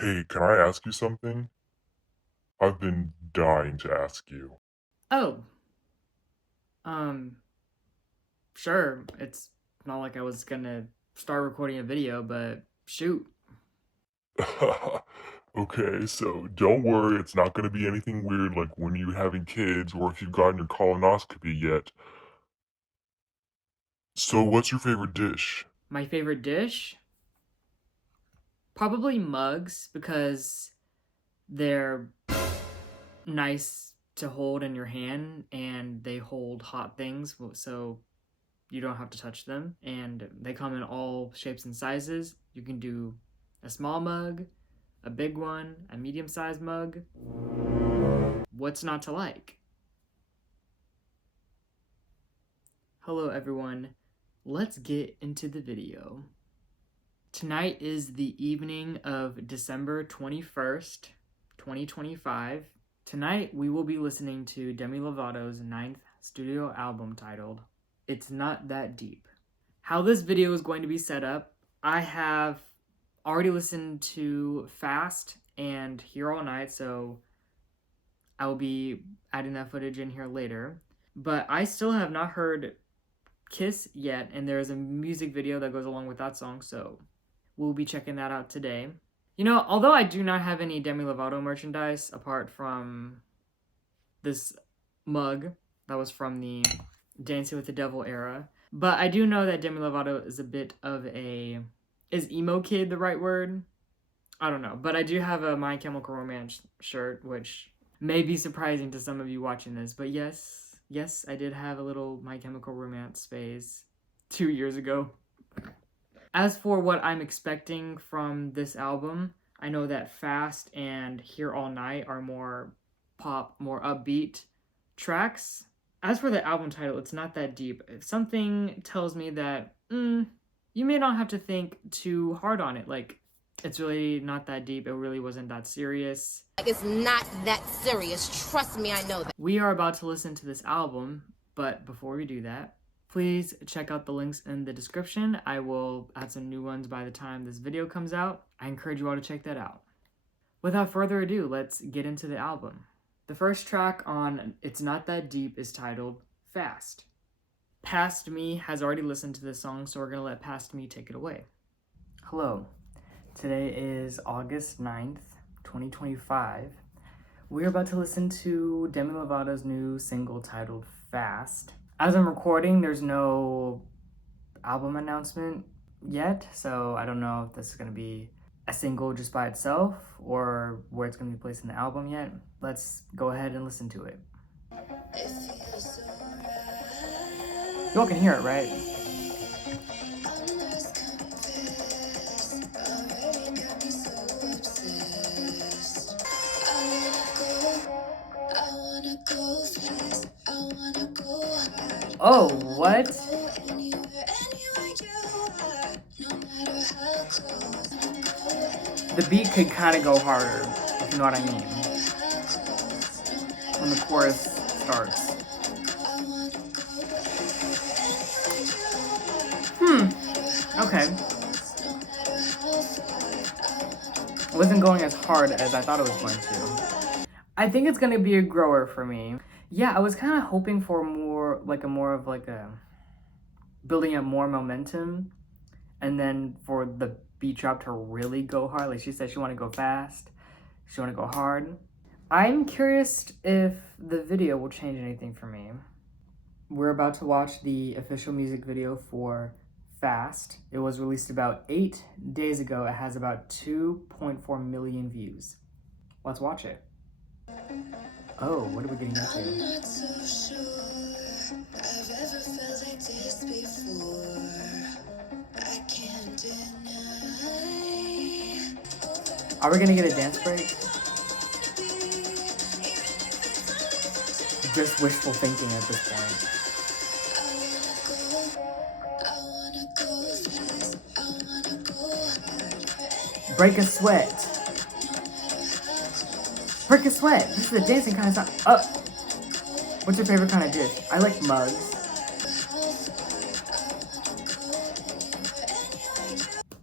Hey, can I ask you something? I've been dying to ask you. Oh, um, sure. It's not like I was gonna start recording a video, but shoot. Okay, so don't worry, it's not gonna be anything weird like when you having kids or if you've gotten your colonoscopy yet. So what's your favorite dish? My favorite dish? Probably mugs because they're nice to hold in your hand and they hold hot things so you don't have to touch them. And they come in all shapes and sizes. You can do a small mug, a big one, a medium sized mug. What's not to like? Hello everyone, let's get into the video. Tonight is the evening of December 21st, 2025. Tonight we will be listening to Demi Lovato's ninth studio album titled It's Not That Deep. How this video is going to be set up, I have already listened to Fast and Here All Night, so I will be adding that footage in here later. But I still have not heard Kiss yet, and there is a music video that goes along with that song, so we'll be checking that out today. You know, although I do not have any Demi Lovato merchandise apart from this mug that was from the Dancing with the Devil era, but I do know that Demi Lovato is a bit of a is emo kid the right word? I don't know, but I do have a My Chemical Romance shirt, which may be surprising to some of you watching this, but yes, I did have a little My Chemical Romance phase 2 years ago. As for what I'm expecting from this album, I know that Fast and Here All Night are more pop, more upbeat tracks. As for the album title, it's not that deep. Something tells me that you may not have to think too hard on it. Like, it's really not that deep. It really wasn't that serious. Like, it's not that serious. Trust me, I know that. We are about to listen to this album, but before we do that, please check out the links in the description. I will add some new ones by the time this video comes out. I encourage you all to check that out. Without further ado, let's get into the album. The first track on It's Not That Deep is titled Fast. Past Me has already listened to this song, so we're going to let Past Me take it away. Hello, today is August 9th, 2025. We're about to listen to Demi Lovato's new single titled Fast. As I'm recording, there's no album announcement yet, so I don't know if this is going to be a single just by itself or where it's going to be placed in the album yet. Let's go ahead and listen to it. You all can hear it, right? Oh, what? The beat could kind of go harder, if you know what I mean, when the chorus starts. Okay. It wasn't going as hard as I thought it was going to. I think it's gonna be a grower for me. Yeah, I was kind of hoping for more of a building up more momentum, and then for the beat drop to really go hard. Like she said, she want to go fast, she want to go hard. I'm curious if the video will change anything for me. We're about to watch the official music video for Fast. It was released about 8 days ago. It has about 2.4 million views. Let's watch it. Oh, what are we getting into? I'm not so sure I've ever felt like this before. I can't deny. Are we gonna get a dance break? Just wishful thinking at this point. Break a sweat. Break a sweat. This is a dancing kind of song. Oh. What's your favorite kind of dish? I like mugs.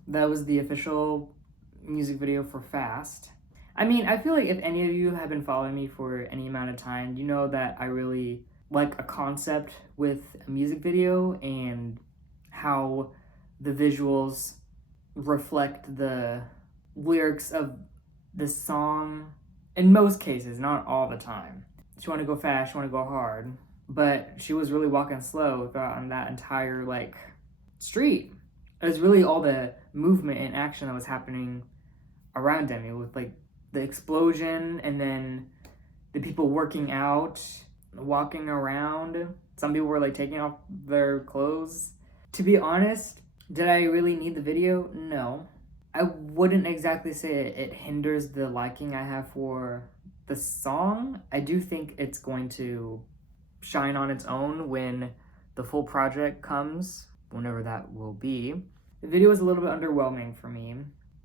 That was the official music video for Fast. I mean, I feel like if any of you have been following me for any amount of time, you know that I really like a concept with a music video and how the visuals reflect the lyrics of the song in most cases, not all the time. She want to go fast, she want to go hard, but she was really walking slow on that entire like street. It was really all the movement and action that was happening around Demi with like the explosion and then the people working out, walking around. Some people were like taking off their clothes. To be honest, did I really need the video? No. I wouldn't exactly say it hinders the liking I have for the song. I do think it's going to shine on its own when the full project comes, whenever that will be. The video is a little bit underwhelming for me.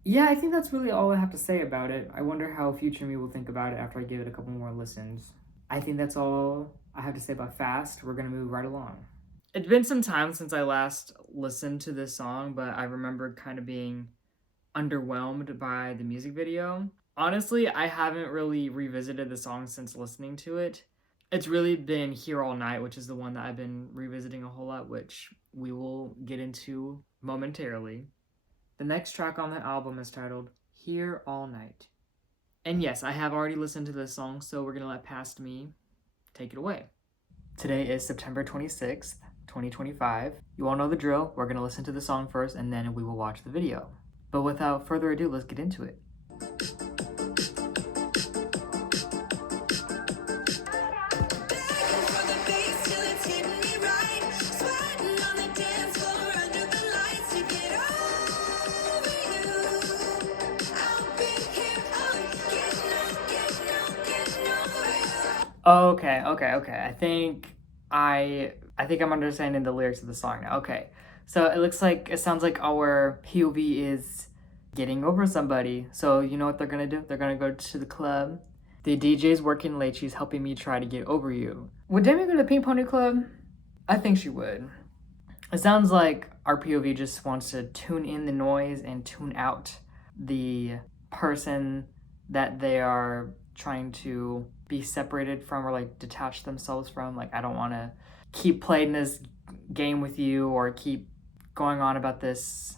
Yeah, I think that's really all I have to say about it. I wonder how future me will think about it after I give it a couple more listens. I think that's all I have to say about Fast. We're gonna move right along. It's been some time since I last listened to this song, but I remember kind of being underwhelmed by the music video. Honestly, I haven't really revisited the song since listening to it. It's really been Here All Night, which is the one that I've been revisiting a whole lot, which we will get into momentarily. The next track on the album is titled Here All Night. And yes, I have already listened to this song, so we're gonna let Past Me take it away. Today is September 26th, 2025. You all know the drill. We're gonna listen to the song first, and then we will watch the video. But without further ado, let's get into it. Okay. I think I'm understanding the lyrics of the song now. Okay. So it sounds like our POV is getting over somebody. So you know what they're gonna do? They're gonna go to the club. The DJ's working late. She's helping me try to get over you. Would Demi go to the Pink Pony Club? I think she would. It sounds like our POV just wants to tune in the noise and tune out the person that they are trying to be separated from or like detach themselves from. Like, I don't want to keep playing this game with you or keep going on about this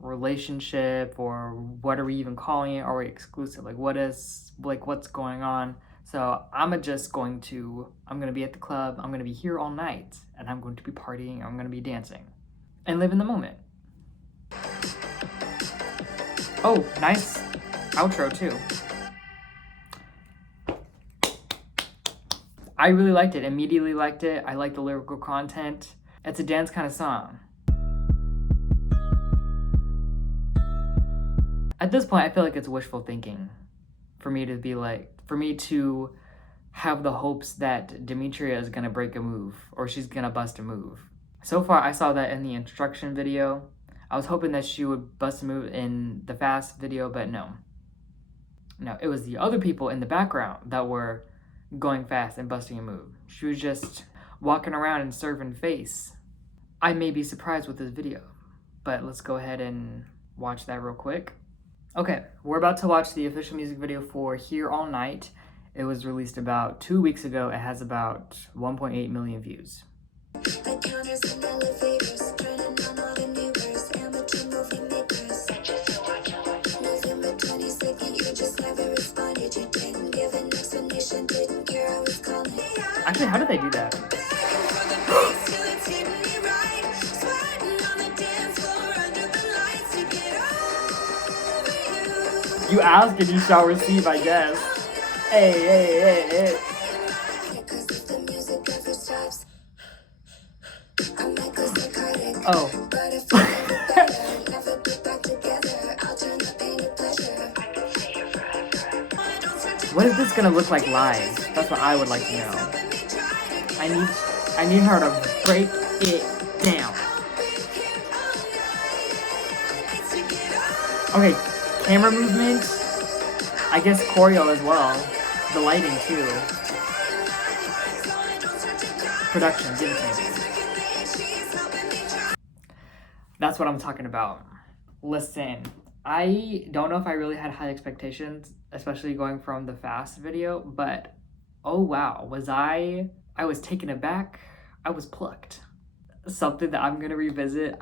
relationship, or what are we even calling it? Are we exclusive? Like, what's going on? So I'm gonna be at the club, I'm gonna be here all night, and I'm going to be partying, I'm gonna be dancing and live in the moment. Oh, nice outro too. I really liked it, immediately liked it. I like the lyrical content. It's a dance kind of song. At this point, I feel like it's wishful thinking for me to have the hopes that Demetria is gonna break a move or she's gonna bust a move. So far, I saw that in the instruction video. I was hoping that she would bust a move in the Fast video, but no. No, it was the other people in the background that were going fast and busting a move. She was just walking around and serving face. I may be surprised with this video, but let's go ahead and watch that real quick. Okay, we're about to watch the official music video for Here All Night. It was released about 2 weeks ago. It has about 1.8 million views. Actually, how did they do that? You ask and you shall receive, I guess. Hey. Oh. What is this gonna look like live? That's what I would like to know. I need her to break it down. Okay, camera movement. I guess choreo as well. The lighting too. Production, give it to me. That's what I'm talking about. Listen, I don't know if I really had high expectations, especially going from the Fast video, but oh wow, I was taken aback. I was plucked. Something that I'm gonna revisit.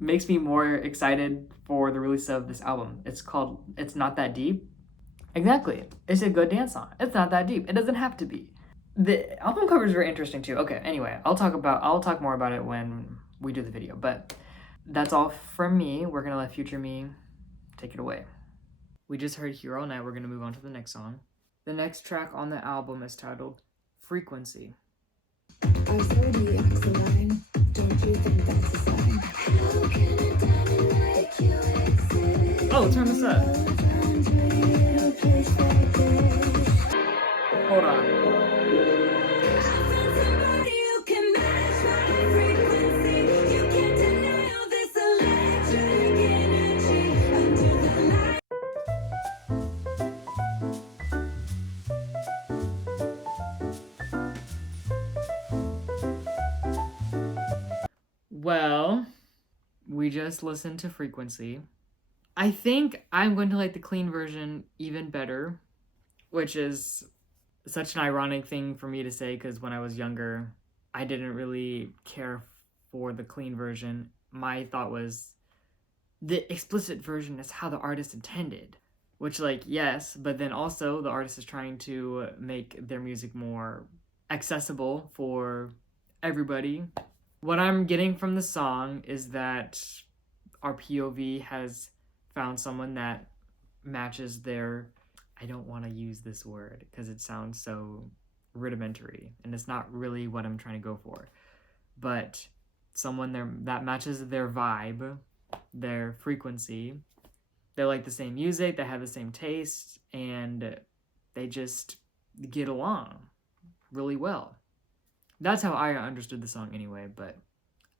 Makes me more excited for the release of this album. It's called It's Not That Deep. Exactly. It's a good dance song. It's not that deep. It doesn't have to be. The album cover is very interesting too. Okay, anyway, I'll talk more about it when we do the video. But that's all from me. We're gonna let Future Me take it away. We just heard Here All Night. We're gonna move on to the next song. The next track on the album is titled Frequency. I saw the axle line. Don't you think that's a sign? How can a diamond like you exist? Oh, turn this up. In a place like this. Hold on. Somebody who can match my frequency. You can't deny all this electric energy under the light. Well, we just listened to Frequency. I think I'm going to like the clean version even better, which is such an ironic thing for me to say because when I was younger, I didn't really care for the clean version. My thought was the explicit version is how the artist intended, which, like, yes, but then also the artist is trying to make their music more accessible for everybody. What I'm getting from the song is that our POV has found someone that matches their, I don't want to use this word because it sounds so rudimentary and it's not really what I'm trying to go for, but someone there that matches their vibe, their frequency. They like the same music, they have the same taste, and they just get along really well. That's how I understood the song anyway, but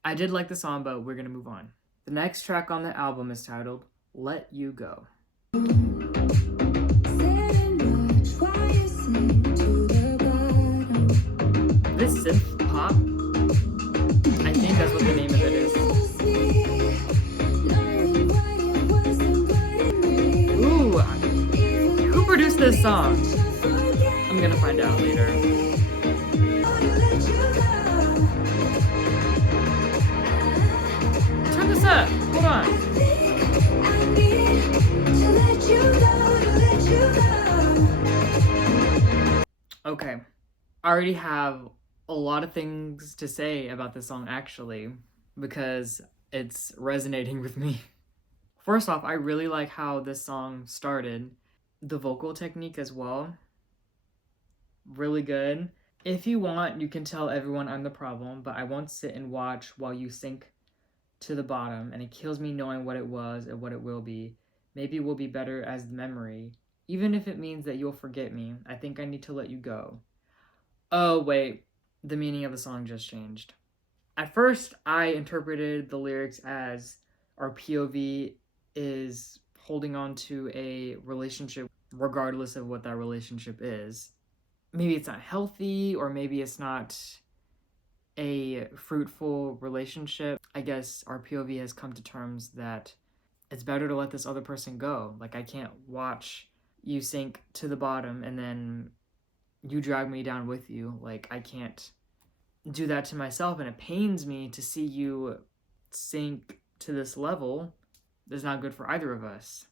I did like the song, but we're gonna move on. The next track on the album is titled Let You Go. This synth pop, I think that's what the name of it is. Ooh, who produced this song? I'm gonna find out later. Turn this up, hold on. Okay, I already have a lot of things to say about this song actually, because it's resonating with me. First off, I really like how this song started. The vocal technique as well. Really good. If you want, you can tell everyone I'm the problem, but I won't sit and watch while you sink to the bottom, and it kills me knowing what it was and what it will be. Maybe it will be better as the memory. Even if it means that you'll forget me, I think I need to let you go. Oh, wait. The meaning of the song just changed. At first, I interpreted the lyrics as our POV is holding on to a relationship regardless of what that relationship is. Maybe it's not healthy, or maybe it's not a fruitful relationship. I guess our POV has come to terms that it's better to let this other person go. Like, I can't watch you sink to the bottom and then you drag me down with you. Like, I can't do that to myself, and it pains me to see you sink to this level. That's not good for either of us.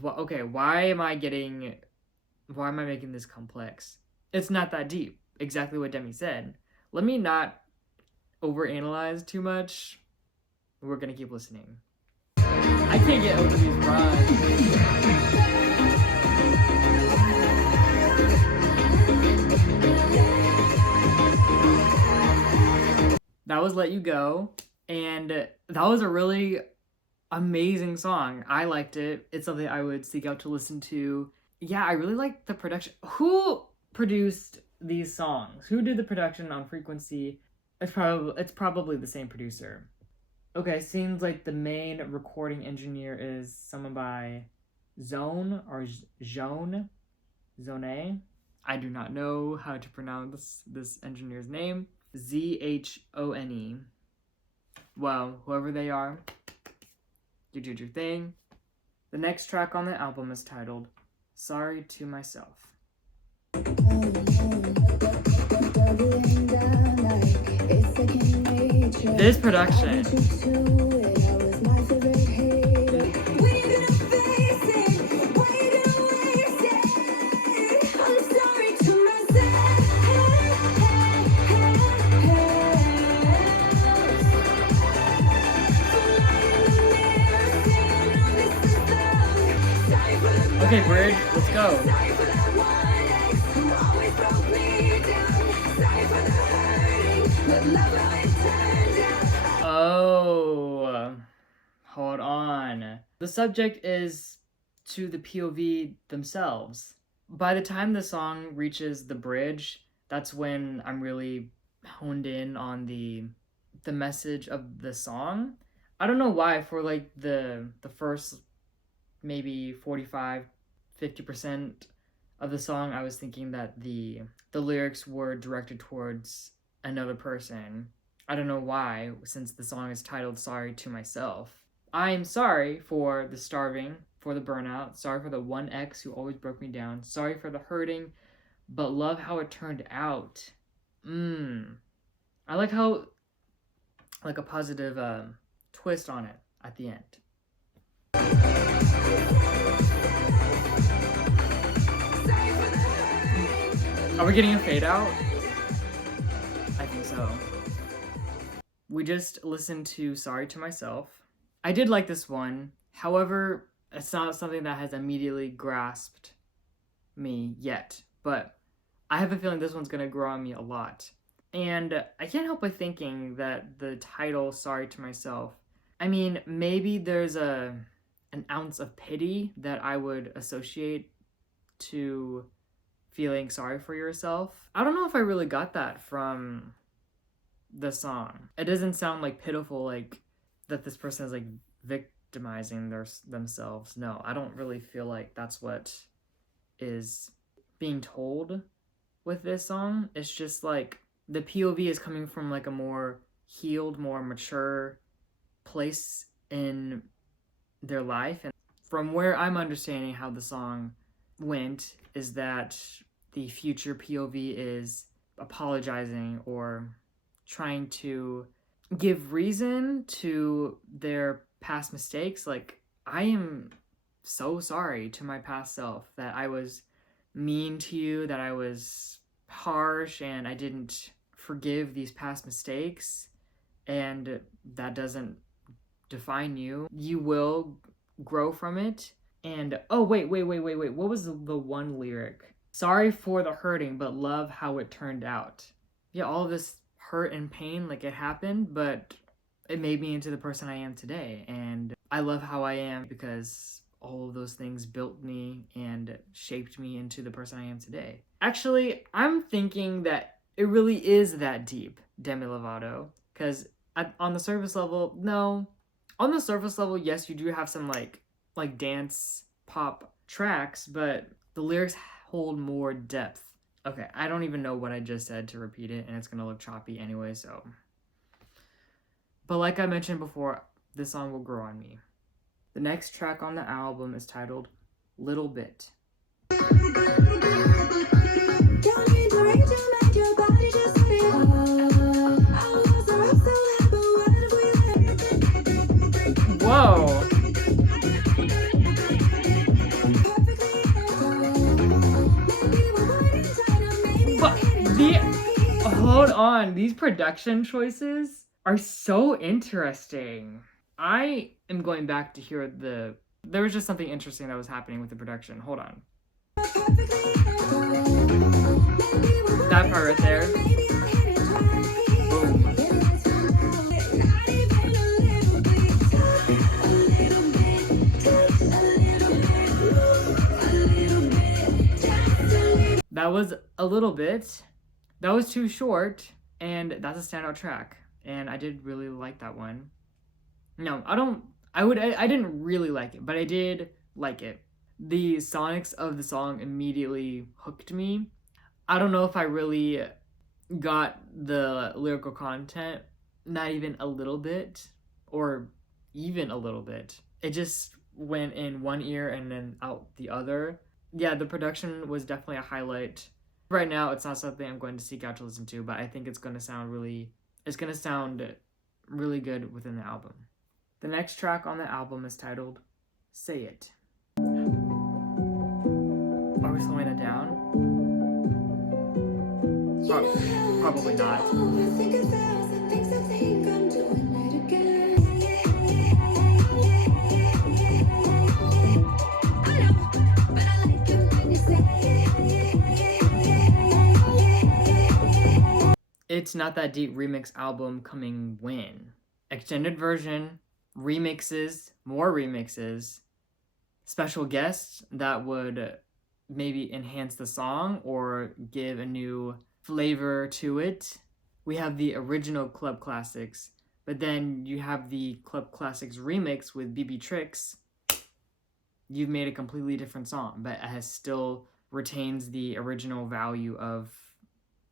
Well, okay, why am I making this complex? It's not that deep. Exactly what Demi said. Let me not overanalyze too much. We're gonna keep listening. I can't get over these rhymes. That was Let You Go, and that was a really amazing song. I liked it. It's something I would seek out to listen to. Yeah, I really liked the production. Who produced these songs? Who did the production on Frequency? It's probably the same producer. Okay, seems like the main recording engineer is someone by Zone or Zone. I do not know how to pronounce this engineer's name. Zhone. Well, whoever they are, you did your thing. The next track on the album is titled Sorry to Myself. This production. Okay, bridge, let's go. Oh, hold on. The subject is to the POV themselves. By the time the song reaches the bridge, that's when I'm really honed in on the message of the song. I don't know why for like the first maybe 45-50% of the song I was thinking that the lyrics were directed towards another person. I don't know why, since the song is titled Sorry to Myself. I'm sorry for the starving, for the burnout, sorry for the one ex who always broke me down, sorry for the hurting, but love how it turned out. I like how, like a positive twist on it at the end. Are we getting a fade out? I think so. We just listened to Sorry to Myself. I did like this one. However, it's not something that has immediately grasped me yet. But I have a feeling this one's gonna grow on me a lot. And I can't help but thinking that the title, Sorry to Myself, I mean, maybe there's an ounce of pity that I would associate to feeling sorry for yourself. I don't know if I really got that from the song. It doesn't sound like pitiful, like that this person is like victimizing themselves. No, I don't really feel like that's what is being told with this song. It's just like the POV is coming from like a more healed, more mature place in their life. And from where I'm understanding how the song went is that the future POV is apologizing or trying to give reason to their past mistakes. Like, I am so sorry to my past self that I was mean to you, that I was harsh, and I didn't forgive these past mistakes, and that doesn't define you. You will grow from it. And oh wait, what was the one lyric? Sorry for the hurting, but love how it turned out. Yeah, all of this hurt and pain, like it happened, but it made me into the person I am today. And I love how I am because all of those things built me and shaped me into the person I am today. Actually, I'm thinking that it really is that deep, Demi Lovato, because on the surface level, no. On the surface level, yes, you do have some like dance pop tracks, but the lyrics hold more depth. Okay, I don't even know what I just said to repeat it, and it's gonna look choppy anyway, so. But like I mentioned before, this song will grow on me. The next track on the album is titled Little Bit. Whoa! Hold on, these production choices are so interesting. I am going back to hear there was just something interesting that was happening with the production. Hold on. That part right there. Boom. That was a little bit. That was too short, and that's a standout track. And I did really like that one. No, I didn't really like it, but I did like it. The sonics of the song immediately hooked me. I don't know if I really got the lyrical content, not even a little bit, or even a little bit. It just went in one ear and then out the other. Yeah, the production was definitely a highlight. Right now, it's not something I'm going to seek out to listen to, but I think it's going to sound really good within the album. The next track on the album is titled Say It. Are we slowing it down? Probably not. It's Not That Deep remix album coming when? Extended version, remixes, more remixes, special guests that would maybe enhance the song or give a new flavor to it. We have the original Club Classics, but then you have the Club Classics remix with BB Tricks. You've made a completely different song, but it has still retains the original value of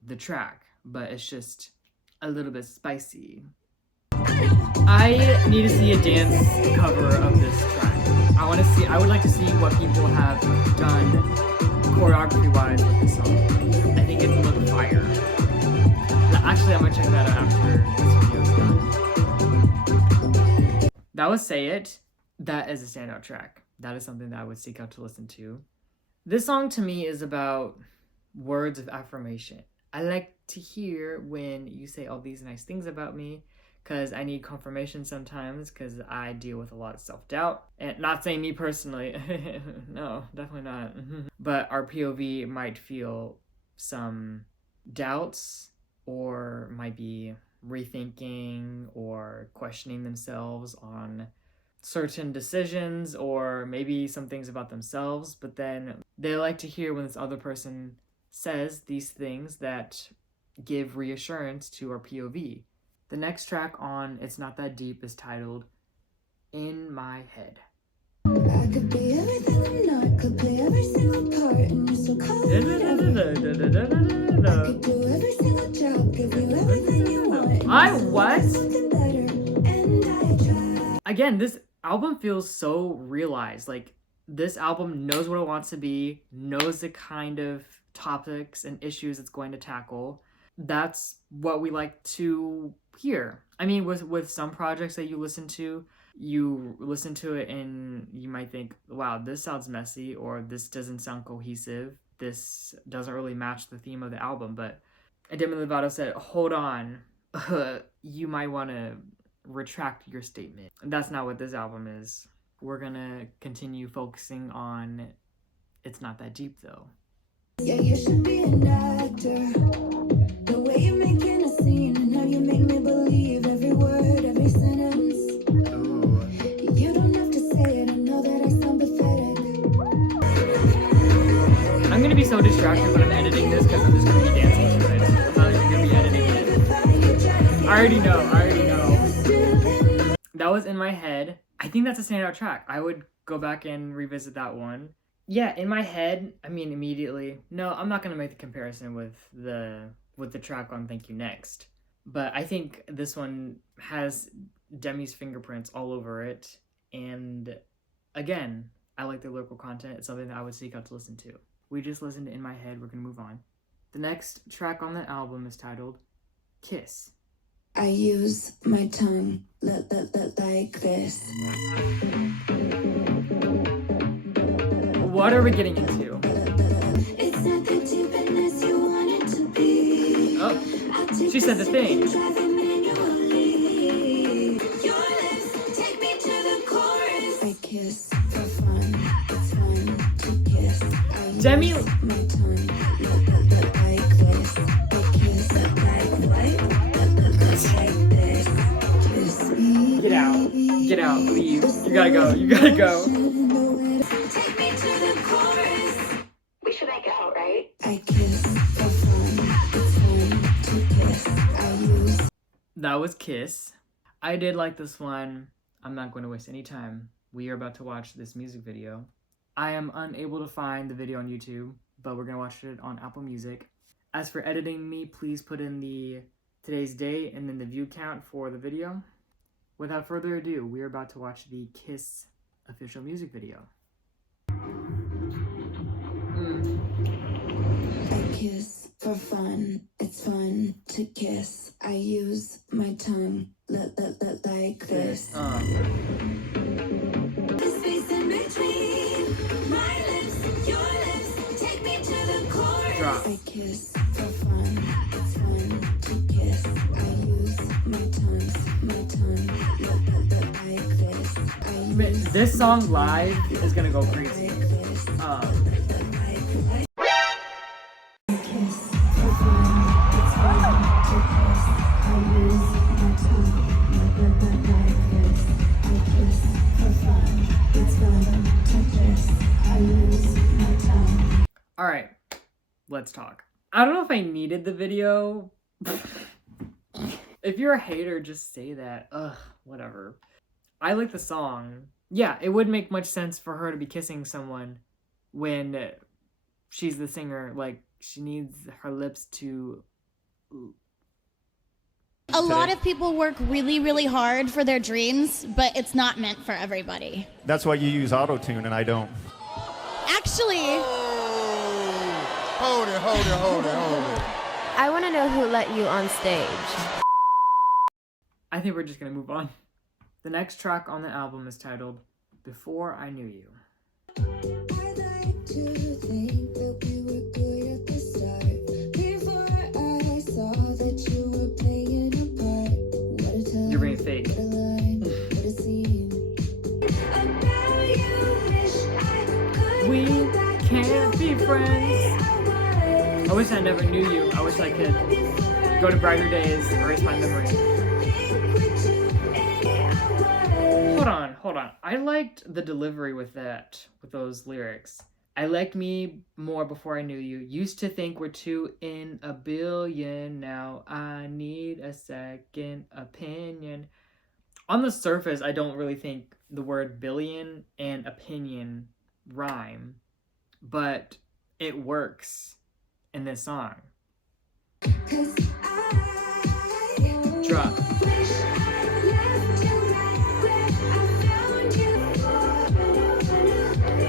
the track, but it's just a little bit spicy. I need to see a dance cover of this track. I would like to see what people have done choreography-wise with this song. I think it would look fire. Actually, I'm gonna check that out after this video's done. That was Say It. That is a standout track. That is something that I would seek out to listen to. This song to me is about words of affirmation. I like to hear when you say all these nice things about me, because I need confirmation sometimes, because I deal with a lot of self-doubt. And not saying me personally, no, definitely not. But our POV might feel some doubts, or might be rethinking or questioning themselves on certain decisions, or maybe some things about themselves. But then they like to hear when this other person says these things that give reassurance to our POV. The next track on It's Not That Deep is titled In My Head. I could be everything I'm not, could play every single part, and you're so cold. I could do every single job, give you everything you want. What? Something better, and I try. Again, this album feels so realized. Like, this album knows what it wants to be, knows the kind of topics and issues it's going to tackle. That's what we like to hear. I mean, with some projects that you listen to it and you might think, wow, this sounds messy, or this doesn't sound cohesive, this doesn't really match the theme of the album. But Demi Lovato said, hold on, you might want to retract your statement. That's not what this album is. We're gonna continue focusing on It's Not That Deep, though. Yeah, you should be an actor. The way you're making a scene and how you make me believe every word, every sentence. Ooh. You don't have to say it, I know that I sound pathetic. I'm gonna be so distracted when I'm editing this, because I'm just gonna be dancing to it. I'm not even gonna be editing it. I already know. That was In My Head. I think that's a standout track. I would go back and revisit that one. Yeah, In My Head, I mean, immediately. No, I'm not gonna make the comparison with the track on Thank You Next. But I think this one has Demi's fingerprints all over it. And again, I like the lyrical content. It's something that I would seek out to listen to. We just listened to In My Head. We're gonna move on. The next track on the album is titled Kiss. I use my tongue like this. What are we getting into? It's not the deep unless you want it to be. Oh, she said the thing. Your lips take me to the chorus. I kiss for fun. It's fun to kiss. Demi. My tongue like this. I kiss like what? Like this. Kiss me. Get out, leave. You gotta go. Take me to the chorus. We should make out, right? I kiss for fun. It's fun to kiss. I use. That was Kiss. I did like this one. I'm not going to waste any time. We are about to watch this music video. I am unable to find the video on YouTube, but we're going to watch it on Apple Music. As for editing me, please put in today's date and then the view count for the video. Without further ado, we are about to watch the Kiss official music video. I kiss for fun. It's fun to kiss. I use my tongue like this. The space in between my lips, your lips, take me to the core. Drop. I kiss for fun. It's fun to kiss. I use my tongue like this. I use This song live is gonna go crazy. like this. Kiss for fun. It's fun to kiss. I use my tongue like this. I kiss for fun. It's fun to kiss. I use my tongue. Alright, let's talk. I don't know if I needed the video. If you're a hater, just say that. Ugh, whatever. I like the song. Yeah, it wouldn't make much sense for her to be kissing someone when she's the singer. Like, she needs her lips to... A lot of people work really, really hard for their dreams, but it's not meant for everybody. That's why you use auto-tune and I don't. Actually, Hold it. I want to know who let you on stage. I think we're just gonna move on. The next track on the album is titled Before I Knew You. I'd like to think that we were good at the start. Before I saw that you were playing a part. What a time, You're being fake. what a line, what a scene. About you, wish I could We go back can't to be the friends. way I was. I wish I never knew you. I wish I could go to brighter days, erase my memory. Hold on. I liked the delivery with those lyrics. I liked me more before I knew you. Used to think we're 2 in a billion. Now I need a second opinion. On the surface, I don't really think the word billion and opinion rhyme, but it works in this song. Drop.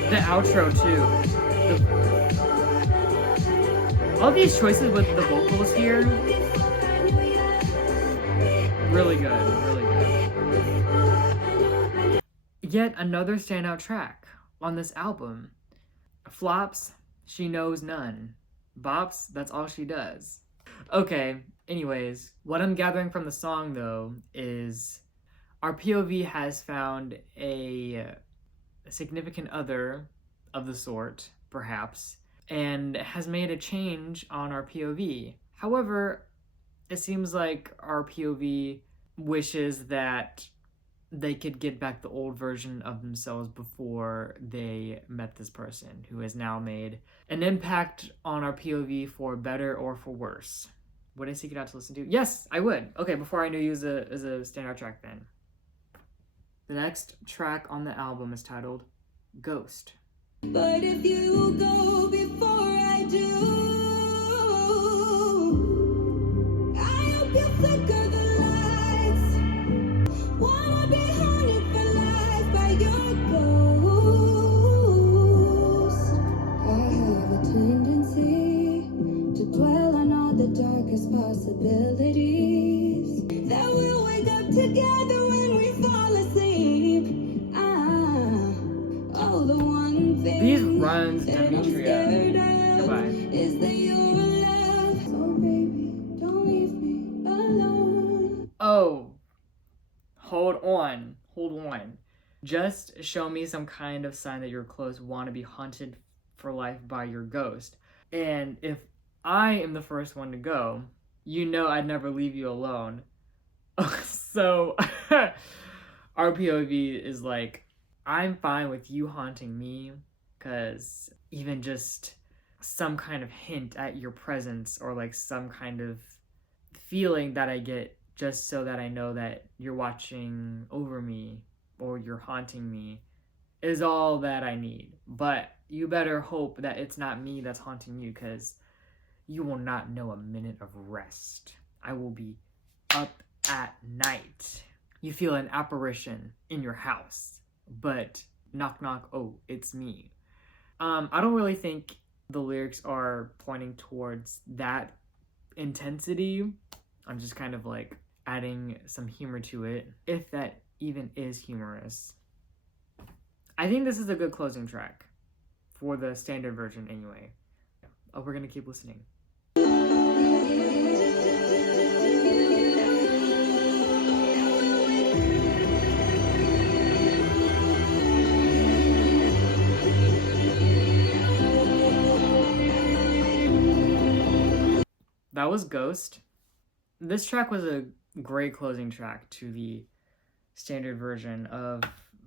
The outro too. All these choices with the vocals here, really good. Yet another standout track on this album. Flops, she knows none. Bops, that's all she does. Okay, anyways, what I'm gathering from the song though is our POV has found a significant other of the sort, perhaps, and has made a change on our POV. However, it seems like our POV wishes that they could get back the old version of themselves before they met this person who has now made an impact on our POV for better or for worse. Would I seek it out to listen to? Yes, I would. Okay, Before I Knew You is a standout track then. The next track on the album is titled Ghost. But if you go before I do, I hope you flicker the lights. Wanna be haunted for life by your ghost. I have a tendency to dwell on all the darkest possibilities that we'll wake up together when we fall asleep. Oh, the one thing These runs, that I'm Demetria. scared of Goodbye. is that you're alive. So baby, don't leave me alone. Oh, hold on. Just show me some kind of sign that you're close, want to be haunted for life by your ghost. And if I am the first one to go, you know I'd never leave you alone. So, our POV is like, I'm fine with you haunting me, because even just some kind of hint at your presence or like some kind of feeling that I get just so that I know that you're watching over me or you're haunting me is all that I need. But you better hope that it's not me that's haunting you, because you will not know a minute of rest. I will be up at night. You feel an apparition in your house, but knock knock, oh, it's me. I don't really think the lyrics are pointing towards that intensity. I'm just kind of like adding some humor to it, if that even is humorous. I think this is a good closing track for the standard version anyway. Oh, we're gonna keep listening. That was Ghost. This track was a great closing track to the standard version of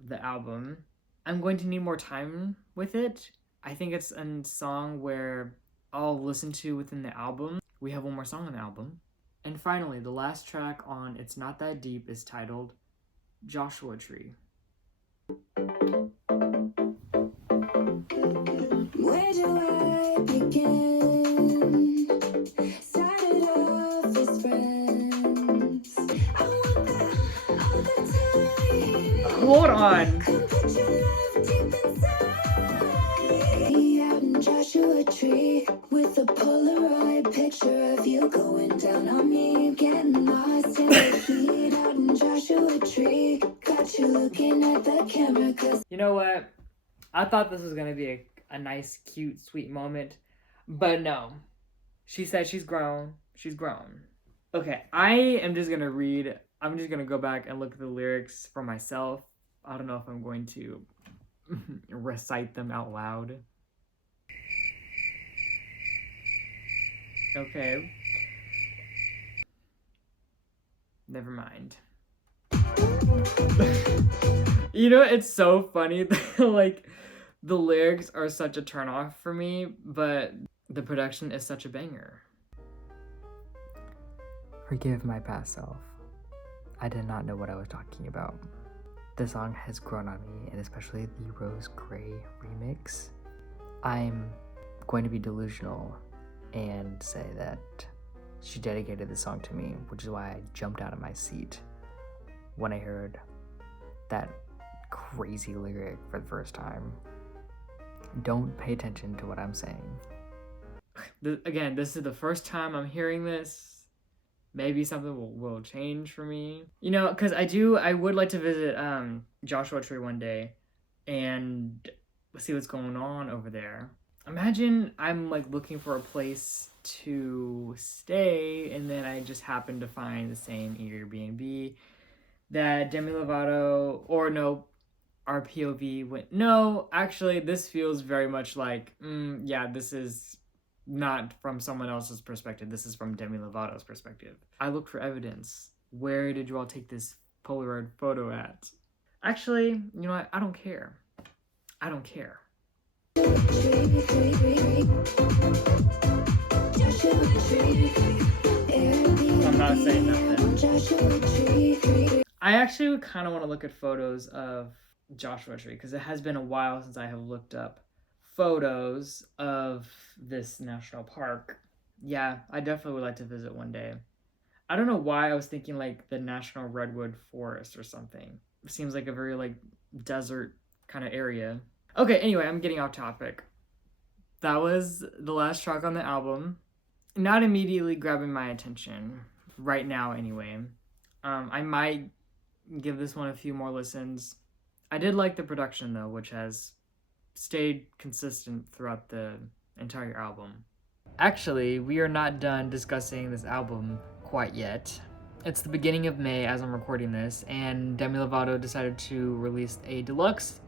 the album. I'm going to need more time with it. I think it's a song where I'll listen to within the album. We have one more song on the album. And finally, the last track on It's Not That Deep is titled Joshua Tree. Where do I begin? Started off as friends. I want that all the time. Hold on. Come put your love deep inside. Me out in Joshua Tree with a Polaroid picture of you going down on me, getting lost in the heat. Out in Joshua Tree, got you looking at the camera 'cause You know what? I thought this was gonna be a nice, cute, sweet moment, but no. She said she's grown. She's grown. Okay, I'm just gonna go back and look at the lyrics for myself. I don't know if I'm going to recite them out loud. Okay. Never mind. You know, it's so funny that, like, the lyrics are such a turnoff for me, but the production is such a banger. Forgive my past self. I did not know what I was talking about. The song has grown on me, and especially the Rose Gray remix. I'm going to be delusional and say that she dedicated the song to me, which is why I jumped out of my seat when I heard that crazy lyric for the first time. Don't pay attention to what I'm saying. Again, this is the first time I'm hearing this. Maybe something will change for me. You know, because I would like to visit Joshua Tree one day and see what's going on over there. Imagine I'm like looking for a place to stay and then I just happen to find the same Airbnb that Demi Lovato, or no, our POV went. No, actually, this feels very much like, yeah, this is not from someone else's perspective. This is from Demi Lovato's perspective. I look for evidence. Where did you all take this Polaroid photo at? Actually, you know what? I don't care. I don't care. I'm not saying nothing. I actually kind of want to look at photos of Joshua Tree because it has been a while since I have looked up photos of this national park. Yeah, I definitely would like to visit one day. I don't know why I was thinking like the National Redwood Forest or something. It seems like a very like desert kind of area. Okay, anyway, I'm getting off topic. That was the last track on the album. Not immediately grabbing my attention right now anyway. I might give this one a few more listens. I did like the production though, which has stayed consistent throughout the entire album. Actually, we are not done discussing this album quite yet. It's the beginning of May as I'm recording this, and Demi Lovato decided to release a deluxe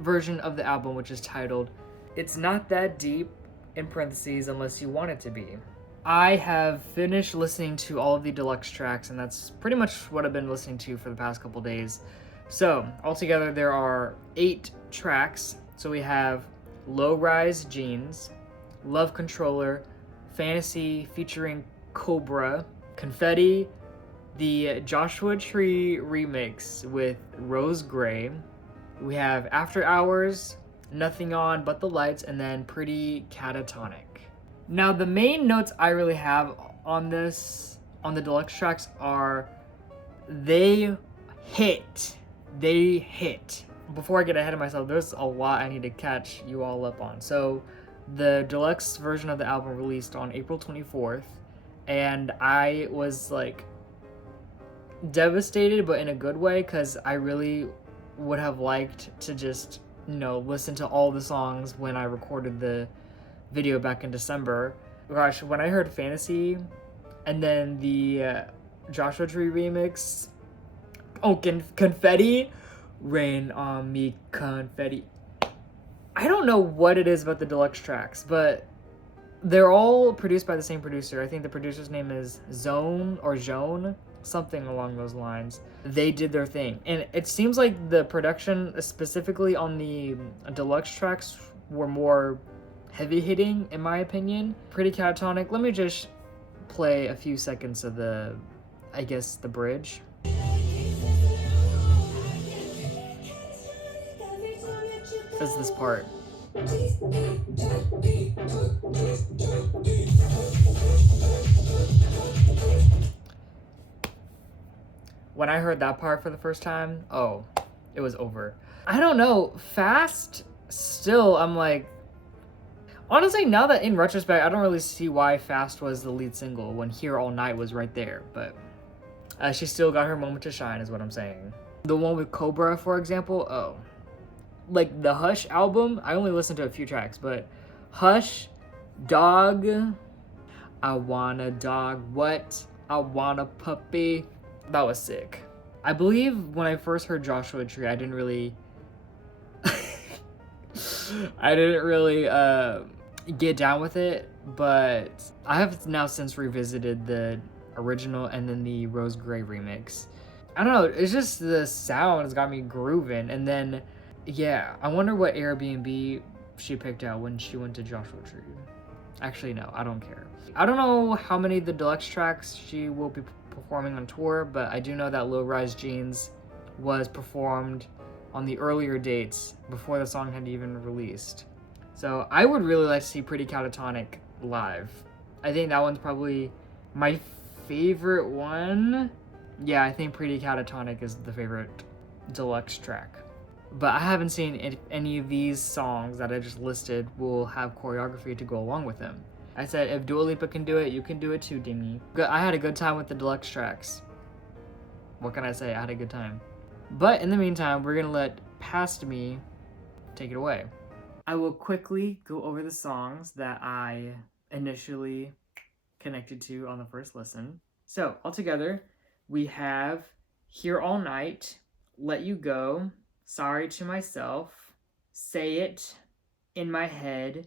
version of the album, which is titled It's Not That Deep, in parentheses, unless you want it to be. I have finished listening to all of the deluxe tracks, and that's pretty much what I've been listening to for the past couple days. So, altogether there are 8 tracks. So we have Low Rise Jeans, Love Controller, Fantasy featuring Cobra, Confetti, the Joshua Tree remix with Rose Gray. We have After Hours, Nothing On But the Lights, and then Pretty Catatonic. Now the main notes I really have on this, on the deluxe tracks, are they hit. before I get ahead of myself, there's a lot I need to catch you all up on. So the deluxe version of the album released on April 24th, and I was like devastated, but in a good way, because I really would have liked to just, you know, listen to all the songs when I recorded the video back in December. Gosh, when I heard Fantasy and then the Joshua Tree remix, oh, Confetti, Rain on Me Confetti. I don't know what it is about the deluxe tracks, but they're all produced by the same producer. I think the producer's name is Zone or Joan, something along those lines. They did their thing. And it seems like the production, specifically on the deluxe tracks, were more heavy hitting, in my opinion. Pretty catatonic. Let me just play a few seconds of the, I guess, the bridge. Is this part. When I heard that part for the first time, oh, it was over. I don't know, Fast, still, I'm like, honestly, now that in retrospect, I don't really see why Fast was the lead single when Here All Night was right there, but she still got her moment to shine is what I'm saying. The one with Cobra, for example, oh. Like the Hush album, I only listened to a few tracks, but Hush, Dog, I Want a Dog, What, I Want a Puppy, that was sick. I believe when I first heard Joshua Tree, I didn't really get down with it, but I have now since revisited the original and then the Rose Gray remix. I don't know, it's just the sound has got me grooving, and then yeah, I wonder what Airbnb she picked out when she went to Joshua Tree. Actually, no, I don't care. I don't know how many of the deluxe tracks she will be performing on tour, but I do know that Low Rise Jeans was performed on the earlier dates before the song had even released. So I would really like to see Pretty Catatonic live. I think that one's probably my favorite one. Yeah, I think Pretty Catatonic is the favorite deluxe track. But I haven't seen any of these songs that I just listed will have choreography to go along with them. I said, if Dua Lipa can do it, you can do it too, Demi. I had a good time with the deluxe tracks. What can I say? I had a good time. But in the meantime, we're gonna let Past Me take it away. I will quickly go over the songs that I initially connected to on the first listen. So, altogether, we have Here All Night, Let You Go, Sorry to Myself, Say It, In My Head,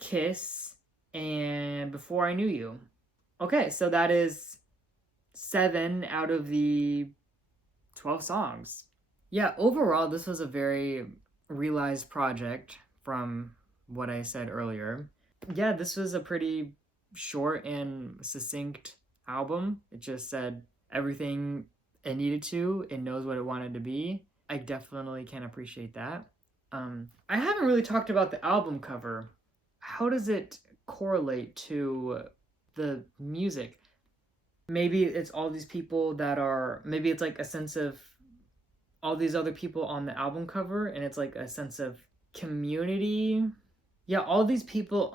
Kiss, and Before I Knew You. Okay, so that is 7 out of the 12 songs. Yeah, overall, this was a very realized project from what I said earlier. Yeah, this was a pretty short and succinct album. It just said everything it needed to. It knows what it wanted to be. I definitely can appreciate that. I haven't really talked about the album cover. How does it correlate to the music? Maybe it's all these people that are, maybe it's like a sense of all these other people on the album cover, and it's like a sense of community. Yeah, all these people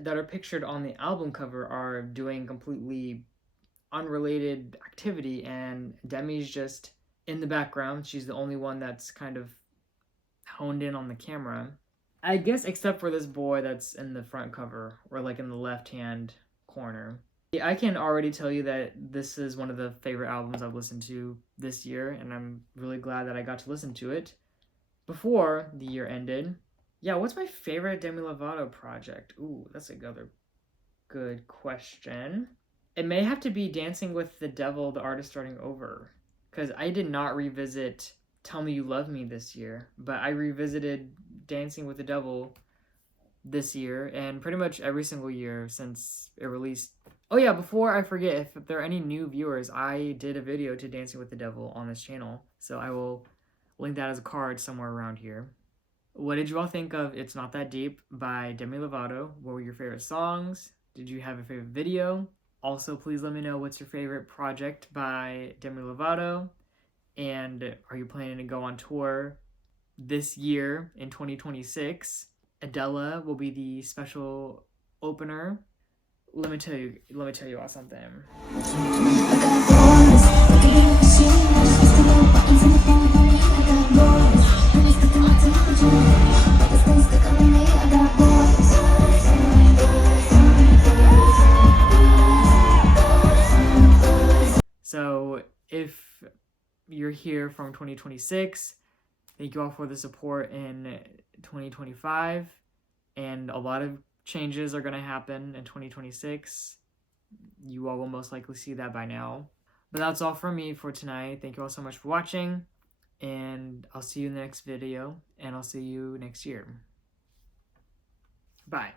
that are pictured on the album cover are doing completely unrelated activity, and Demi's just in the background. She's the only one that's kind of honed in on the camera. I guess except for this boy that's in the front cover, or like in the left-hand corner. Yeah, I can already tell you that this is one of the favorite albums I've listened to this year, and I'm really glad that I got to listen to it before the year ended. Yeah, what's my favorite Demi Lovato project? Ooh, that's another good question. It may have to be Dancing with the Devil, the Artist Starting Over, because I did not revisit Tell Me You Love Me this year, but I revisited Dancing with the Devil this year, and pretty much every single year since it released. Oh yeah, before I forget, if there are any new viewers, I did a video to Dancing with the Devil on this channel, so I will link that as a card somewhere around here. What did you all think of It's Not That Deep by Demi Lovato? What were your favorite songs? Did you have a favorite video? Also, please let me know what's your favorite project by Demi Lovato, and are you planning to go on tour this year in 2026, Adela will be the special opener. Let me tell you all something. So if you're here from 2026, thank you all for the support in 2025, and a lot of changes are going to happen in 2026. You all will most likely see that by now. But that's all from me for tonight. Thank you all so much for watching, and I'll see you in the next video, and I'll see you next year. Bye.